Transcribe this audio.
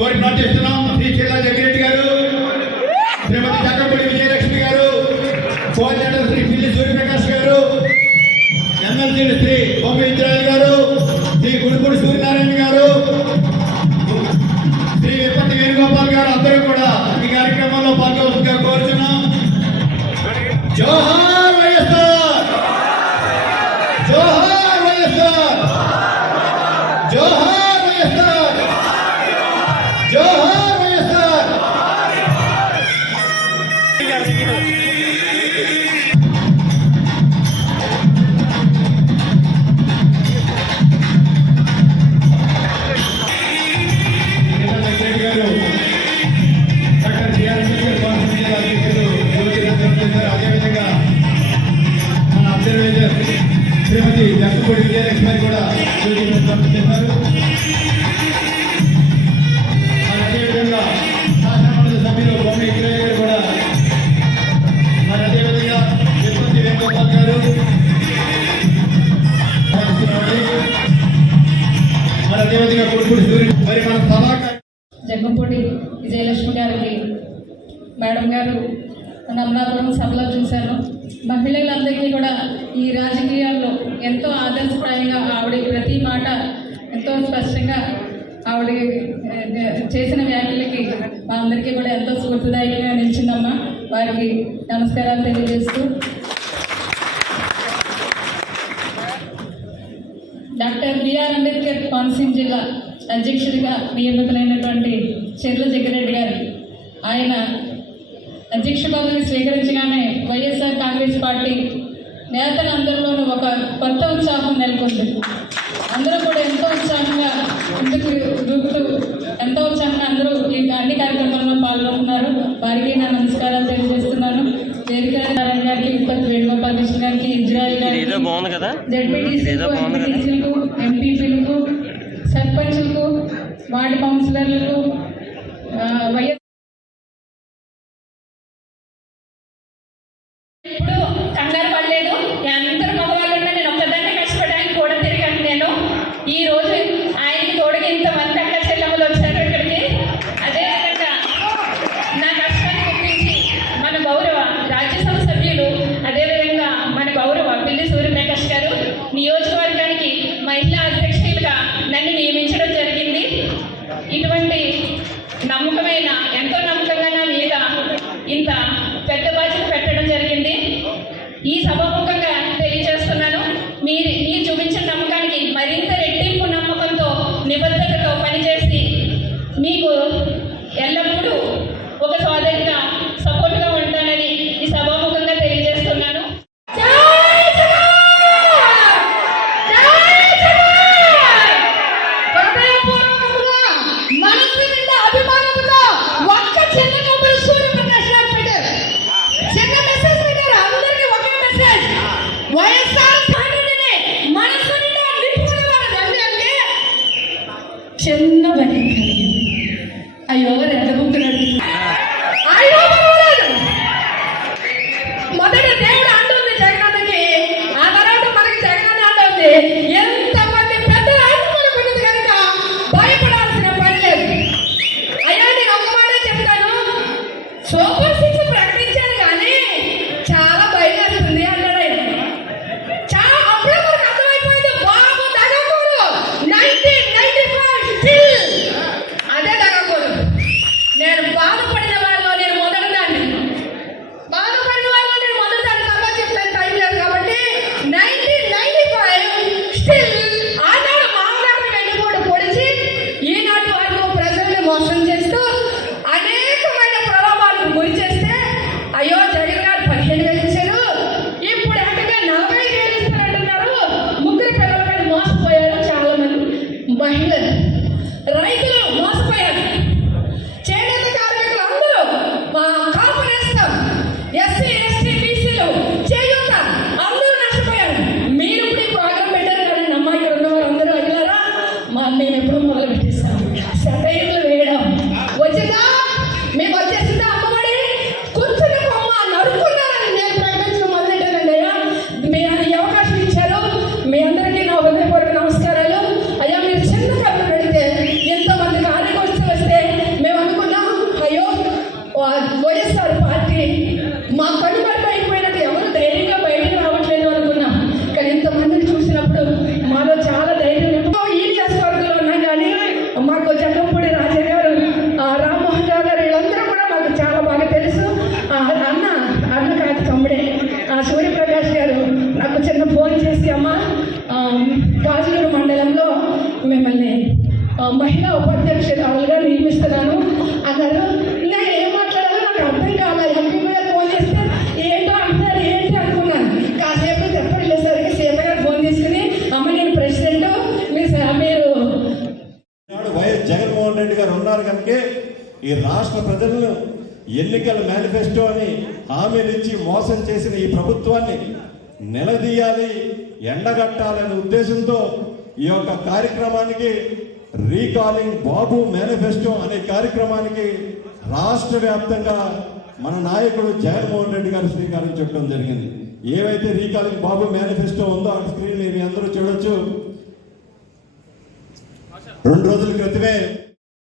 కోరి ప్రార్థిస్తున్నాం శ్రీ జిల్లా జగ్గిరెడ్డి గారు మన శ్రీమతి జక్కపూడి విజయలక్ష్మి కూడా జ్యోతి అదేవిధంగా శాసనమండలి సభ్యులు బొమ్మ గారు కూడా మరి అదేవిధంగా వేణుగోపాల్ గారు మరి అదేవిధంగా కొడుకుడు సూర్యుడు మరి మన జగ్గంపూడి విజయలక్ష్మి గారికి మేడం గారు నమలాపురం సభలో చూశాను. మహిళలందరికీ కూడా ఈ రాజకీయాల్లో ఎంతో ఆదర్శప్రాయంగా ఆవిడ ప్రతి మాట ఎంతో స్పష్టంగా ఆవిడ చేసిన వ్యాఖ్యలకి మా అందరికీ కూడా ఎంతో స్ఫూర్తిదాయకంగా నిలిచిందమ్మా. వారికి నమస్కారాలు తెలియజేస్తూ. డాక్టర్ బిఆర్ అంబేద్కర్ కోనసీమ జిల్లా అధ్యక్షుడిగా నియమితులైనటువంటి చెర్ల జగ్గిరెడ్డి గారు. ఆయన అధ్యక్ష పదవిని స్వీకరించగానే వైఎస్ఆర్ కాంగ్రెస్ పార్టీ నేతలందరిలోనూ ఒక కొత్త ఉత్సాహం నెలకొంది. అందరూ కూడా ఎంతో ఉత్సాహంగా ముందుకు దూకుతూ ఎంతో ఉత్సాహంగా అందరూ ఈ అన్ని కార్యక్రమాల్లో పాల్గొంటున్నారు. వారికి నా నమస్కారాలు తెలియజేస్తున్నాను. వేదిక నారాయణ గారికి విపత్ వేణుగోపాల్ కృష్ణ గారికి ఇజ్రాయిల్ గారికి జడ్పీటీసీలకు ఎంపీపీలకు సర్పంచులకు వార్డు కౌన్సిలర్లకు నమ్మకమైన ఎంతో చిన్న భయం కలిగింది అయ్యో ఎంత మహిళా ఉపాధ్యక్షురాలుగా నియమిస్తున్నాను. అన్నారు ఇంకా ఏం మాట్లాడాలో నాకు అర్థం కావాలి ఎంపీ మీద ఫోన్ చేస్తే ఏంటో అంటారు ఏంటి అనుకున్నాను. కాసేపు చెప్పలేసరికి సీత గారు ఫోన్ తీసుకుని అమ్మ నేను ప్రెసిడెంట్. మీరు వైఎస్ జగన్మోహన్ రెడ్డి గారు ఉన్నారు కనుక ఈ రాష్ట్ర ప్రజలను ఎన్నికల మేనిఫెస్టో అని హామీనిచ్చి మోసం చేసిన ఈ ప్రభుత్వాన్ని నిలదీయాలి ఎండగట్టాలనే ఉద్దేశంతో ఈ యొక్క కార్యక్రమానికి రీకాలింగ్ బాబు మేనిఫెస్టో అనే కార్యక్రమానికి రాష్ట్ర వ్యాప్తంగా మన నాయకుడు జగన్మోహన్ రెడ్డి గారు శ్రీకారం చుట్టడం జరిగింది. ఏవైతే రీకాలింగ్ బాబు మేనిఫెస్టో ఉందో ఆ స్క్రీన్ మీ అందరూ చూడొచ్చు. రెండు రోజుల క్రితమే